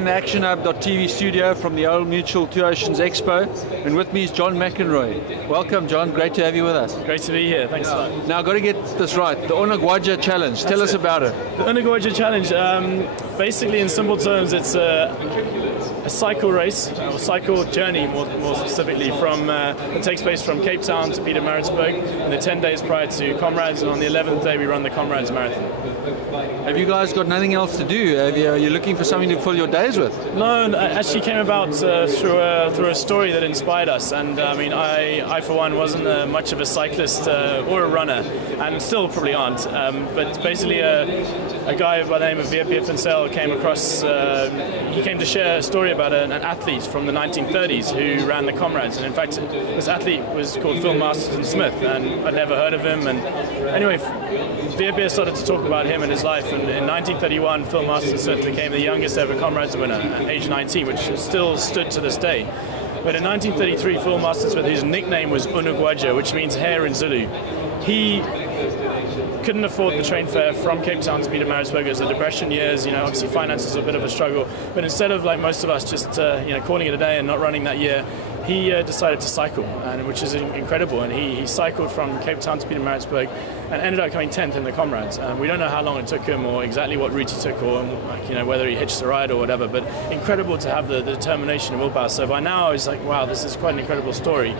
in the ActionHub.tv studio from the Old Mutual Two Oceans Expo, and with me is John McEnroy. Welcome, John. Great to have you with us. Great to be here. Thanks a lot. Now, I've got to get this right. The Unogwaja Challenge. Tell us about it. The Unogwaja Challenge. Basically, in simple terms, it's a cycle race, or cycle journey, more specifically, that takes place from Cape Town to Pietermaritzburg in the 10 days prior to Comrades, and on the 11th day we run the Comrades Marathon. Have you guys got nothing else to do? Are you looking for something to fill your days with? No, it actually came about through a story that inspired us. And I mean, I for one wasn't much of a cyclist or a runner, and still probably aren't. But basically, a guy by the name of VP Vincel came across. He came to share a story about an athlete from the 1930s who ran the Comrades. And in fact, this athlete was called Phil Masterton Smith, and I'd never heard of him. And anyway, VP started to talk about him and his life. And in 1931, Phil Masterton Smith became the youngest ever Comrades winner at age 19, which still stood to this day. But in 1933, Phil Masterton Smith, whose nickname was Unogwaja, which means hare in Zulu, he couldn't afford the train fare from Cape Town to Pietermaritzburg. It was the Depression years, obviously finances were a bit of a struggle. But instead of, like most of us, just calling it a day and not running that year, he decided to cycle, which is incredible. And he cycled from Cape Town to Pietermaritzburg and ended up coming 10th in the Comrades. We don't know how long it took him or exactly what route he took or whether he hitched the ride or whatever, but incredible to have the determination and willpower. So by now I was like, wow, this is quite an incredible story.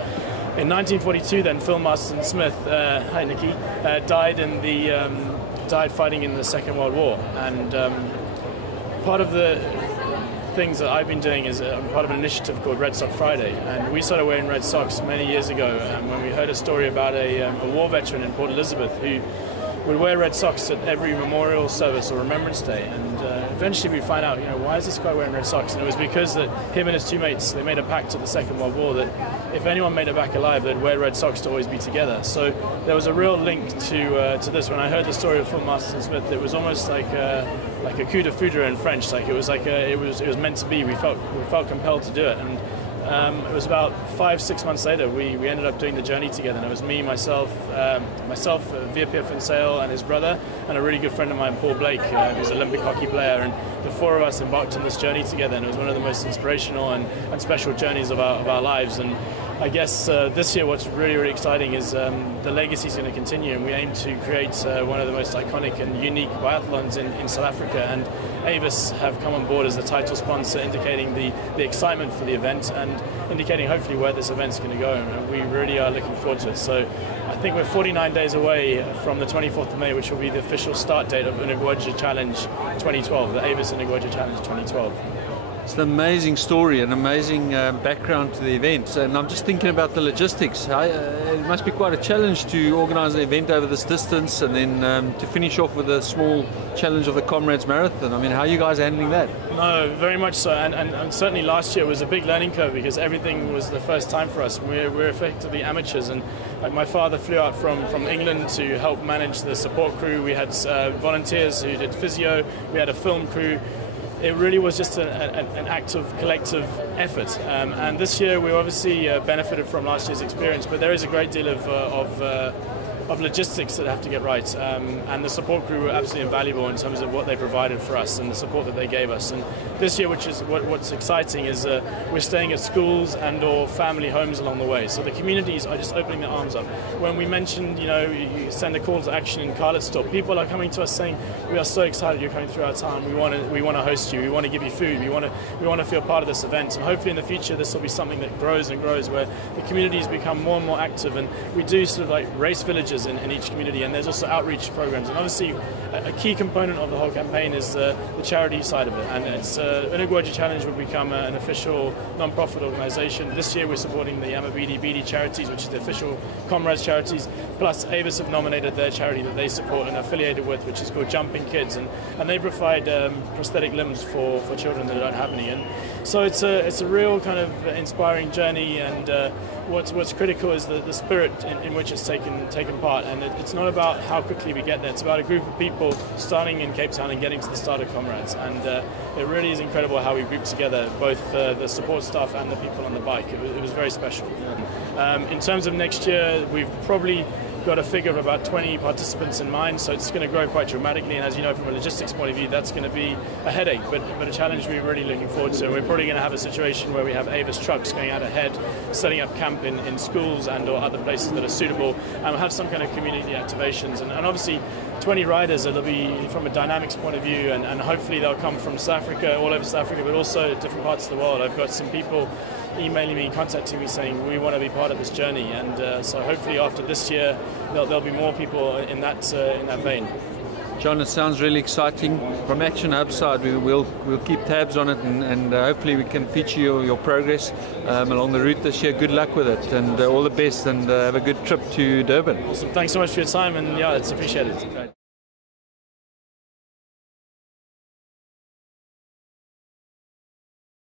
In 1942, then Phil Masterton Smith, hi Nikki, died fighting in the Second World War, and part of the things that I've been doing is I'm part of an initiative called Red Sock Friday, and we started wearing red socks many years ago when we heard a story about a war veteran in Port Elizabeth who would wear red socks at every memorial service or Remembrance Day, and eventually we find out, why is this guy wearing red socks? And it was because that him and his two mates, they made a pact at the Second World War that if anyone made it back alive, they'd wear red socks to always be together. So there was a real link to this. When I heard the story of Phil Masterton Smith, it was almost like a coup de foudre in French. Like it was meant to be. We felt compelled to do it, and it was about 5-6 months later we ended up doing the journey together. And it was me, myself, VP Vincel and his brother, and a really good friend of mine, Paul Blake, who's an Olympic hockey player. And the four of us embarked on this journey together, and it was one of the most inspirational and special journeys of our lives. And I guess this year what's really, really exciting is the legacy is going to continue, and we aim to create one of the most iconic and unique biathlons in South Africa. And Avis have come on board as the title sponsor, indicating the excitement for the event and indicating hopefully where this event's going to go. And we really are looking forward to it. So I think we're 49 days away from the 24th of May, which will be the official start date of Unogwaja Challenge 2012, the Avis Unogwaja Challenge 2012. It's an amazing story, an amazing background to the event, and I'm just thinking about the logistics. It must be quite a challenge to organise an event over this distance and then to finish off with a small challenge of the Comrades Marathon. I mean, how are you guys handling that? No, very much so, and certainly last year was a big learning curve because everything was the first time for us. We're effectively amateurs, and like my father flew out from England to help manage the support crew. We had volunteers who did physio, we had a film crew. It really was just an act of collective effort, and this year we obviously benefited from last year's experience, but there is a great deal of logistics that have to get right, and the support crew were absolutely invaluable in terms of what they provided for us and the support that they gave us. And this year, which is what's exciting, is we're staying at schools and or family homes along the way, so the communities are just opening their arms up. When we mentioned, you send a call to action in Carletstorp, people are coming to us saying, we are so excited you're coming through our town, we want to host you, we want to give you food, we want to feel part of this event. And hopefully in the future this will be something that grows and grows, where the communities become more and more active, and we do sort of like race villages in each community, and there's also outreach programs. And obviously a key component of the whole campaign is the charity side of it, and it's Unogwaja Challenge will become an official non-profit organisation. This year we're supporting the Amabidi Charities, which is the official Comrades charities, plus Avis have nominated their charity that they support and are affiliated with, which is called Jumping Kids, and they provide prosthetic limbs for children that don't have any. And so it's a real kind of inspiring journey, and what's critical is the spirit in which it's taken part. And it's not about how quickly we get there, it's about a group of people starting in Cape Town and getting to the start of Comrades. And it really is incredible how we grouped together both the support staff and the people on the bike. It was very special. In terms of next year, we've probably got a figure of about 20 participants in mind, so it's going to grow quite dramatically. And as you know, from a logistics point of view, that's going to be a headache, but a challenge we're really looking forward to. We're probably going to have a situation where we have Avis trucks going out ahead, setting up camp in schools and or other places that are suitable, and we'll have some kind of community activations. And obviously, 20 riders, it'll be from a dynamics point of view, and hopefully they'll come from South Africa, all over South Africa, but also different parts of the world. I've got some people emailing me, contacting me saying we want to be part of this journey, and so hopefully after this year there'll be more people in that vein. John, it sounds really exciting. From Action Hub side, we'll keep tabs on it, and hopefully we can feature your progress along the route this year. Good luck with it, and all the best, and have a good trip to Durban. Awesome. Thanks so much for your time, and yeah, it's appreciated. Great.